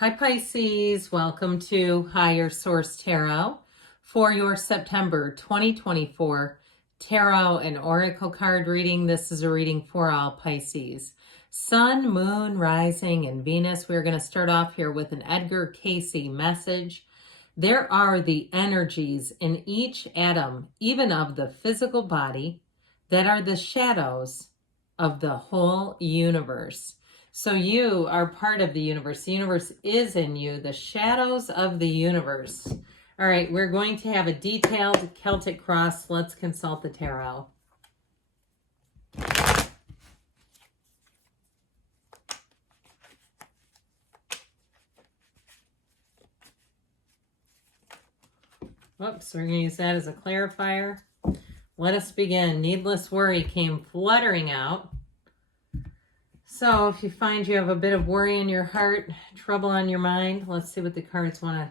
Hi Pisces, welcome to Higher Source Tarot for your September 2024 Tarot and Oracle card reading. This is a reading for all Pisces. Sun, Moon, Rising, and Venus. We're going to start off here with an Edgar Cayce message. There are the energies in each atom, even of the physical body, that are the shadows of the whole universe. So you are part of the universe. The universe is in you, the shadows of the universe. All right, we're going to have a detailed Celtic cross. Let's consult the tarot. Whoops, we're going to use that as a clarifier. Let us begin. Needless worry came fluttering out. So if you find you have a bit of worry in your heart, trouble on your mind, let's see what the cards want to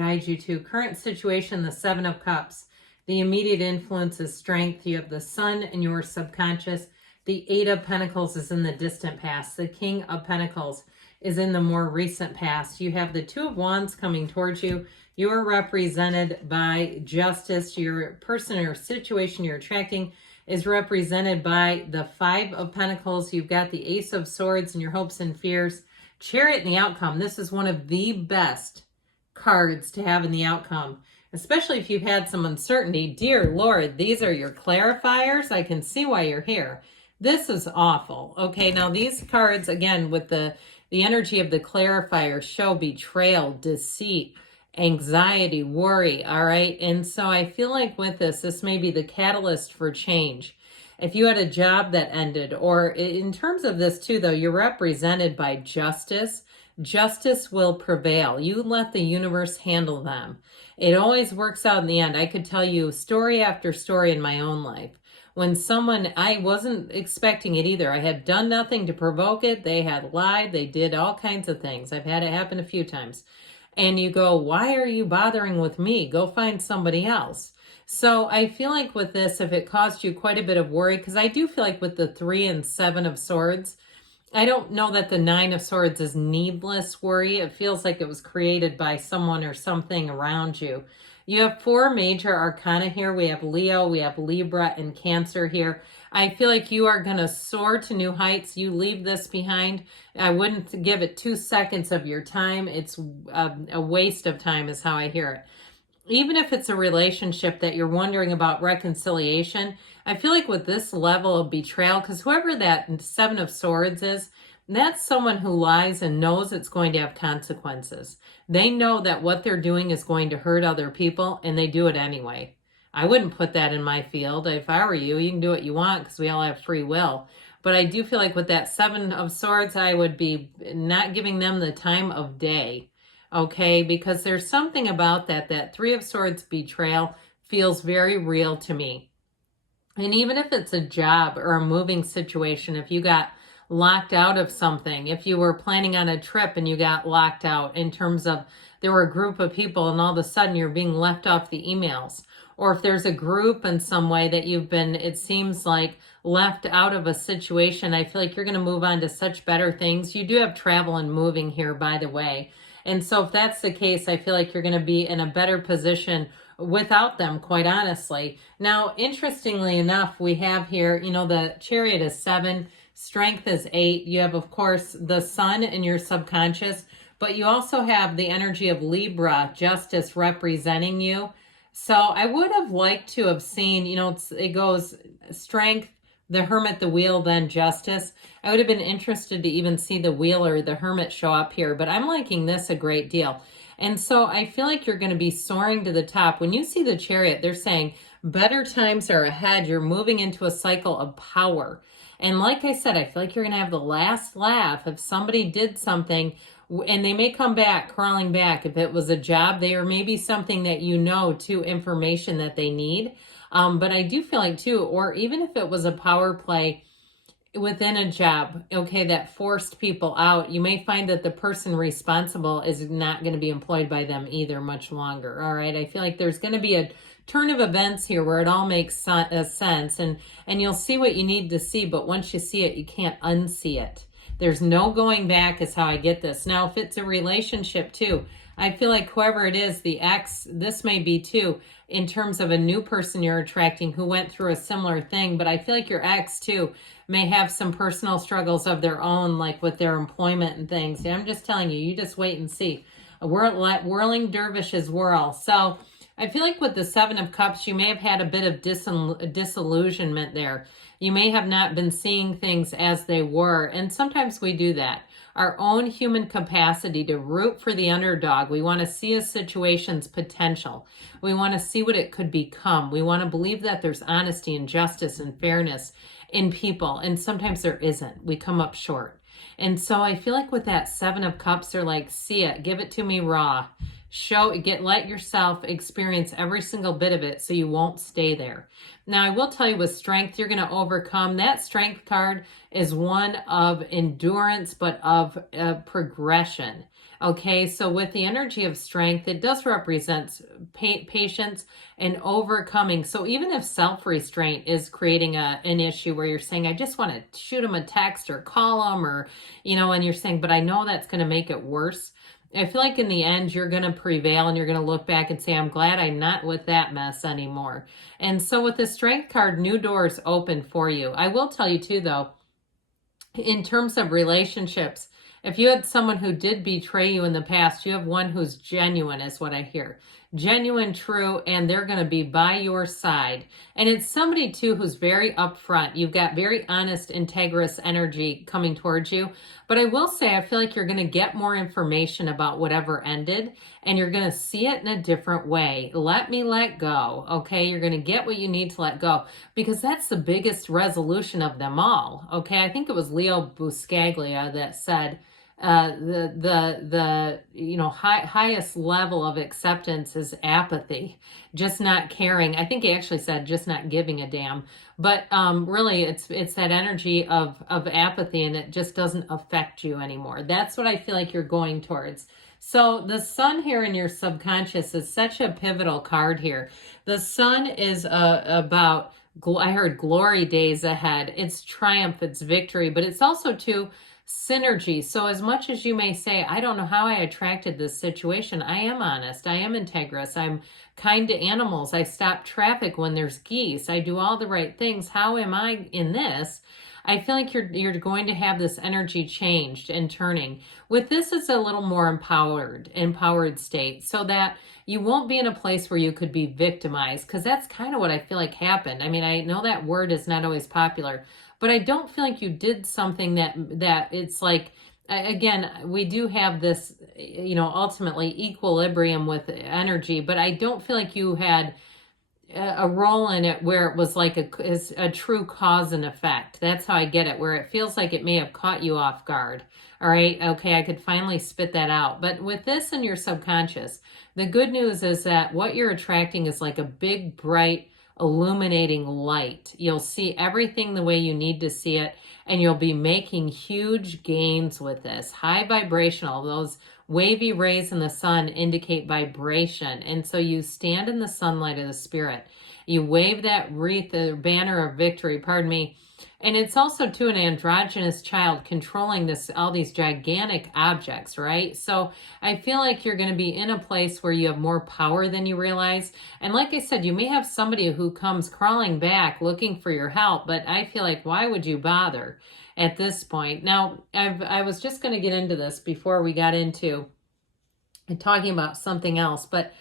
guide you to. Current situation, the Seven of Cups. The immediate influence is strength. You have the Sun in your subconscious. The Eight of Pentacles is in the distant past. The King of Pentacles is in the more recent past. You have the Two of Wands coming towards you. You are represented by justice. Your person or situation you're attracting is represented by the Five of Pentacles. You've got the Ace of Swords and your hopes and fears. Chariot in the outcome. This is one of the best cards to have in the outcome, especially if you've had some uncertainty. Dear Lord, these are your clarifiers. I can see why you're here. This is awful. Okay, now these cards, again, with the energy of the clarifier, show betrayal, deceit, anxiety, worry, all right? And so I feel like with this may be the catalyst for change. If you had a job that ended, or in terms of this too, though, you're represented by justice. Justice will prevail. You let the universe handle them. It always works out in the end. I could tell you story after story in my own life. When someone, I wasn't expecting it either. I had done nothing to provoke it. They had lied. They did all kinds of things. I've had it happen a few times. And you go, why are you bothering with me? Go find somebody else. So I feel like with this, if it caused you quite a bit of worry, because I do feel like with the 3 and 7 of Swords, I don't know that the 9 of Swords is needless worry. It feels like it was created by someone or something around you. You have 4 major arcana here. We have Leo, we have Libra, and Cancer here. I feel like you are going to soar to new heights. You leave this behind. I wouldn't give it 2 seconds of your time. It's a waste of time is how I hear it. Even if it's a relationship that you're wondering about reconciliation, I feel like with this level of betrayal, because whoever that 7 of Swords is, that's someone who lies and knows it's going to have consequences. They know that what they're doing is going to hurt other people, and they do it anyway. I wouldn't put that in my field. If I were you, you can do what you want because we all have free will. But I do feel like with that 7 of Swords, I would be not giving them the time of day. Okay, because there's something about that 3 of Swords betrayal feels very real to me. And even if it's a job or a moving situation, if you got locked out of something, if you were planning on a trip and you got locked out in terms of there were a group of people and all of a sudden you're being left off the emails, or if there's a group in some way that you've been, it seems like, left out of a situation, I feel like you're going to move on to such better things. You do have travel and moving here, by the way. And so if that's the case, I feel like you're going to be in a better position without them, quite honestly. Now, interestingly enough, we have here, the Chariot is 7, strength is 8. You have, of course, the Sun in your subconscious, but you also have the energy of Libra, justice, representing you. So I would have liked to have seen, it goes strength, the Hermit, the Wheel, then justice. I would have been interested to even see the Wheel or the Hermit show up here, but I'm liking this a great deal. And so I feel like you're going to be soaring to the top. When you see the Chariot, they're saying better times are ahead. You're moving into a cycle of power. And like I said, I feel like you're going to have the last laugh. If somebody did something, and they may come back, crawling back. If it was a job, they or maybe something that to information that they need. But I do feel like too, or even if it was a power play within a job, okay, that forced people out, you may find that the person responsible is not going to be employed by them either much longer. All right. I feel like there's going to be a turn of events here where it all makes sense, and you'll see what you need to see. But once you see it, you can't unsee it. There's no going back is how I get this. Now, if it's a relationship too, I feel like whoever it is, the ex, this may be too, in terms of a new person you're attracting who went through a similar thing. But I feel like your ex too may have some personal struggles of their own, like with their employment and things. And I'm just telling you, you just wait and see. Let whirling dervishes whirl. So I feel like with the Seven of Cups, you may have had a bit of disillusionment there. You may have not been seeing things as they were. And sometimes we do that. Our own human capacity to root for the underdog. We want to see a situation's potential. We want to see what it could become. We want to believe that there's honesty and justice and fairness in people. And sometimes there isn't. We come up short. And so I feel like with that Seven of Cups, they're like, see it, give it to me raw. Let yourself experience every single bit of it so you won't stay there. Now, I will tell you with strength, you're going to overcome. That strength card is one of endurance, but of progression. Okay, so with the energy of strength, it does represent patience and overcoming. So even if self-restraint is creating an issue where you're saying, I just want to shoot them a text or call them, or, and you're saying, but I know that's going to make it worse. I feel like in the end, you're going to prevail and you're going to look back and say, I'm glad I'm not with that mess anymore. And so with the strength card, new doors open for you. I will tell you too, though, in terms of relationships, if you had someone who did betray you in the past, you have one who's genuine, is what I hear. Genuine, true, and they're going to be by your side. And it's somebody, too, who's very upfront. You've got very honest, integrous energy coming towards you. But I will say, I feel like you're going to get more information about whatever ended, and you're going to see it in a different way. Let me let go, okay? You're going to get what you need to let go, because that's the biggest resolution of them all, okay? I think it was Leo Buscaglia that said, highest level of acceptance is apathy, just not caring. I think he actually said just not giving a damn, but really it's that energy of apathy, and it just doesn't affect you anymore. That's what I feel like you're going towards. So the sun here in your subconscious is such a pivotal card here. The sun is about, I heard glory days ahead. It's triumph, it's victory, but it's also too synergy. So as much as you may say, I don't know how I attracted this situation, I am honest, I am integrous, I'm kind to animals, I stop traffic when there's geese, I do all the right things, how am I in this? I feel like you're going to have this energy changed and turning. With this, it's a little more empowered state, so that you won't be in a place where you could be victimized, because that's kind of what I feel like happened. I mean, I know that word is not always popular, but I don't feel like you did something that it's like, again, we do have this, ultimately equilibrium with energy, but I don't feel like you had a role in it where it was like a true cause and effect. That's how I get it, where it feels like it may have caught you off guard. All right, okay, I could finally spit that out. But with this in your subconscious, the good news is that what you're attracting is like a big, bright, illuminating light. You'll see everything the way you need to see it, and you'll be making huge gains with this. High vibrational, those wavy rays in the sun indicate vibration. And so you stand in the sunlight of the spirit. You wave that wreath, the banner of victory, pardon me. And it's also to an androgynous child controlling all these gigantic objects, right? So I feel like you're going to be in a place where you have more power than you realize. And like I said, you may have somebody who comes crawling back looking for your help, but I feel like, why would you bother at this point? Now, I was just going to get into this before we got into talking about something else, but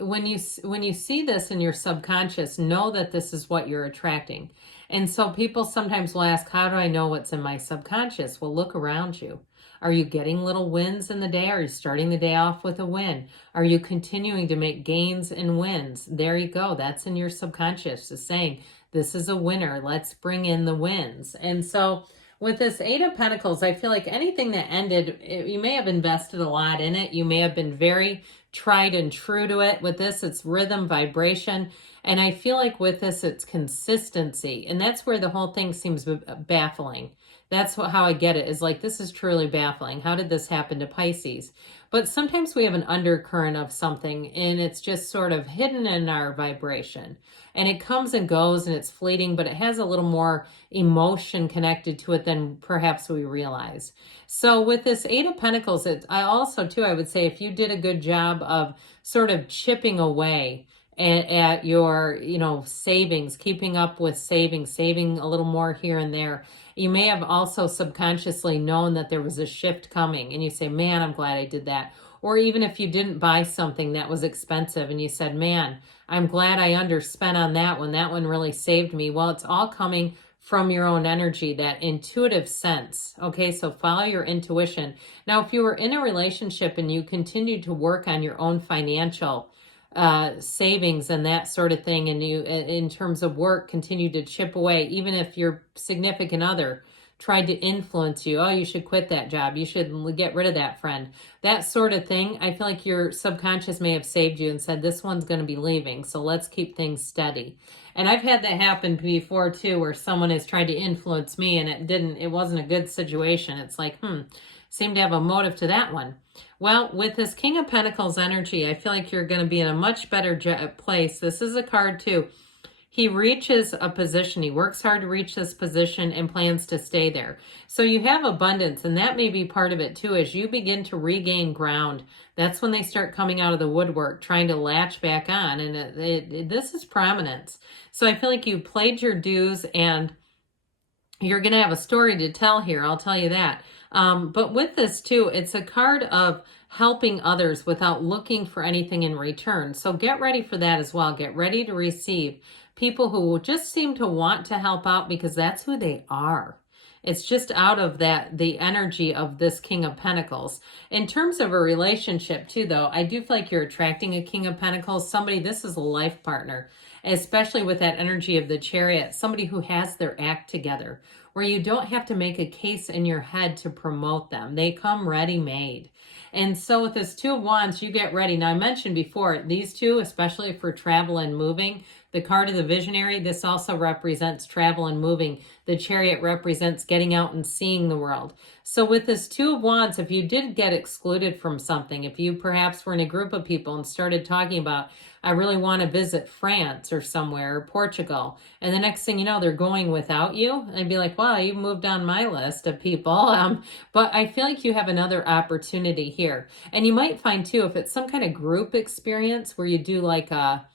when you see this in your subconscious, know that this is what you're attracting. And so people sometimes will ask, how do I know what's in my subconscious? Well, look around you. Are you getting little wins in the day? Are you starting the day off with a win? Are you continuing to make gains and wins? There you go. That's in your subconscious, is saying, this is a winner. Let's bring in the wins. And so with this Eight of Pentacles, I feel like anything that ended, you may have invested a lot in it. You may have been very tried and true to it. With this, it's rhythm, vibration. And I feel like with this, it's consistency. And that's where the whole thing seems baffling That's how I get it, is like, this is truly baffling. How did this happen to Pisces? But sometimes we have an undercurrent of something and it's just sort of hidden in our vibration. And it comes and goes and it's fleeting, but it has a little more emotion connected to it than perhaps we realize. So with this Eight of Pentacles, I also too, I would say, if you did a good job of sort of chipping away at your, savings, keeping up with saving a little more here and there, you may have also subconsciously known that there was a shift coming and you say, man, I'm glad I did that. Or even if you didn't buy something that was expensive and you said, man, I'm glad I underspent on that one. That one really saved me. Well, it's all coming from your own energy, that intuitive sense. Okay, so follow your intuition. Now, if you were in a relationship and you continue to work on your own financial savings and that sort of thing, and you, in terms of work, continue to chip away, even if your significant other tried to influence you, oh, you should quit that job, you should get rid of that friend, that sort of thing, I feel like your subconscious may have saved you and said, this one's going to be leaving, so let's keep things steady. And I've had that happen before too, where someone has tried to influence me and it wasn't a good situation. It's like, seem to have a motive to that one. Well, with this King of Pentacles energy, I feel like you're going to be in a much better place. This is a card too. He reaches a position. He works hard to reach this position and plans to stay there. So you have abundance, and that may be part of it too. As you begin to regain ground, that's when they start coming out of the woodwork, trying to latch back on. And this is prominence. So I feel like you played your dues, and you're going to have a story to tell here. I'll tell you that. But with this too, it's a card of helping others without looking for anything in return. So get ready for that as well. Get ready to receive people who just seem to want to help out because that's who they are. It's just out of the energy of this King of Pentacles. In terms of a relationship too, though, I do feel like you're attracting a King of Pentacles. This is a life partner, especially with that energy of the Chariot, somebody who has their act together, where you don't have to make a case in your head to promote them. They come ready-made. And so with this Two of Wands, you get ready. Now, I mentioned before, these two, especially for travel and moving, the card of the Visionary, this also represents travel and moving. The Chariot represents getting out and seeing the world. So with this Two of Wands, if you did get excluded from something, if you perhaps were in a group of people and started talking about, I really want to visit France or somewhere, or Portugal, and the next thing you know, they're going without you, I'd be like, wow, you moved on my list of people. But I feel like you have another opportunity here. And you might find too, if it's some kind of group experience where you do like a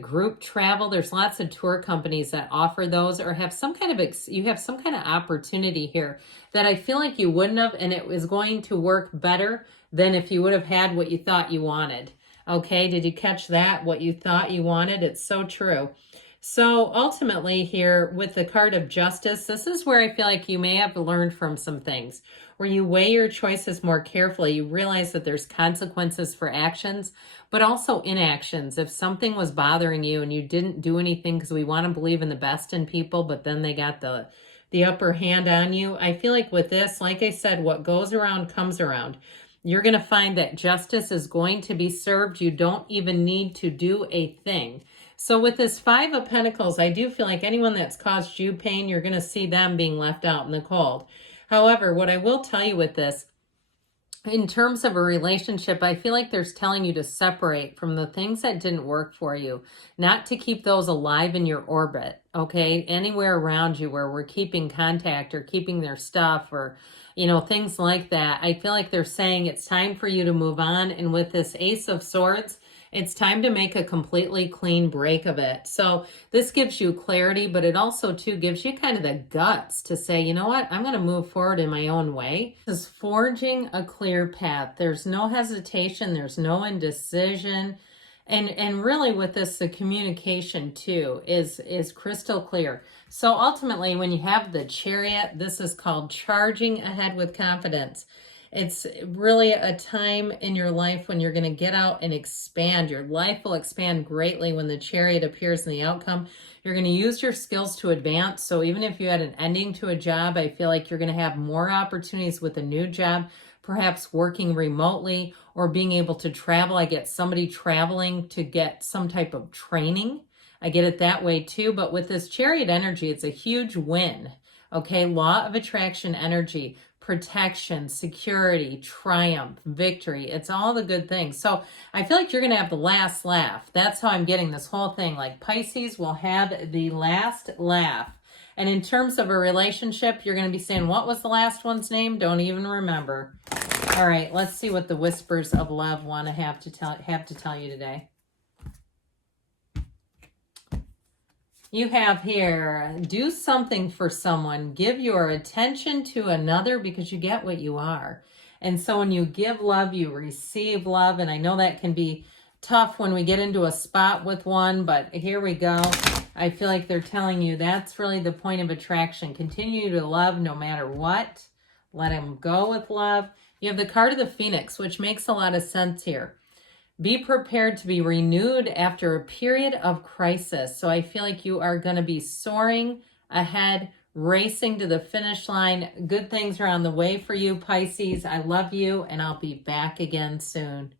group travel, there's lots of tour companies that offer those, or have some kind of, you have some kind of opportunity here that I feel like you wouldn't have, and it was going to work better than if you would have had what you thought you wanted. Okay, did you catch that? What you thought you wanted? It's so true. So ultimately here with the card of Justice, this is where I feel like you may have learned from some things, where you weigh your choices more carefully. You realize that there's consequences for actions, but also inactions. If something was bothering you and you didn't do anything, because we want to believe in the best in people, but then they got the upper hand on you. I feel like with this, like I said, what goes around comes around. You're going to find that justice is going to be served. You don't even need to do a thing. So with this Five of Pentacles, I do feel like anyone that's caused you pain, you're going to see them being left out in the cold. However, what I will tell you with this, in terms of a relationship, I feel like there's telling you to separate from the things that didn't work for you, not to keep those alive in your orbit, okay? Anywhere around you where we're keeping contact or keeping their stuff or, things like that. I feel like they're saying it's time for you to move on. And with this Ace of Swords, it's time to make a completely clean break of it. So this gives you clarity, but it also too gives you kind of the guts to say, you know what, I'm going to move forward in my own way. This is forging a clear path. There's no hesitation. There's no indecision. And really with this, the communication too is crystal clear. So ultimately, when you have the Chariot, this is called charging ahead with confidence. It's really a time in your life when you're going to get out and expand. Your life will expand greatly when the Chariot appears in the outcome. You're going to use your skills to advance. So even if you had an ending to a job, I feel like you're going to have more opportunities with a new job, perhaps working remotely or being able to travel. I get somebody traveling to get some type of training. I get it that way too. But with this Chariot energy, it's a huge win. Okay, law of attraction energy, protection, security, triumph, victory. It's all the good things. So I feel like you're going to have the last laugh. That's how I'm getting this whole thing. Like Pisces will have the last laugh. And in terms of a relationship, you're going to be saying, what was the last one's name? Don't even remember. All right, let's see what the whispers of love want to have to tell you today. You have here, do something for someone. Give your attention to another because you get what you are. And so when you give love, you receive love. And I know that can be tough when we get into a spot with one, but here we go. I feel like they're telling you that's really the point of attraction. Continue to love no matter what. Let him go with love. You have the card of the Phoenix, which makes a lot of sense here. Be prepared to be renewed after a period of crisis. So I feel like you are going to be soaring ahead, racing to the finish line. Good things are on the way for you, Pisces. I love you, and I'll be back again soon.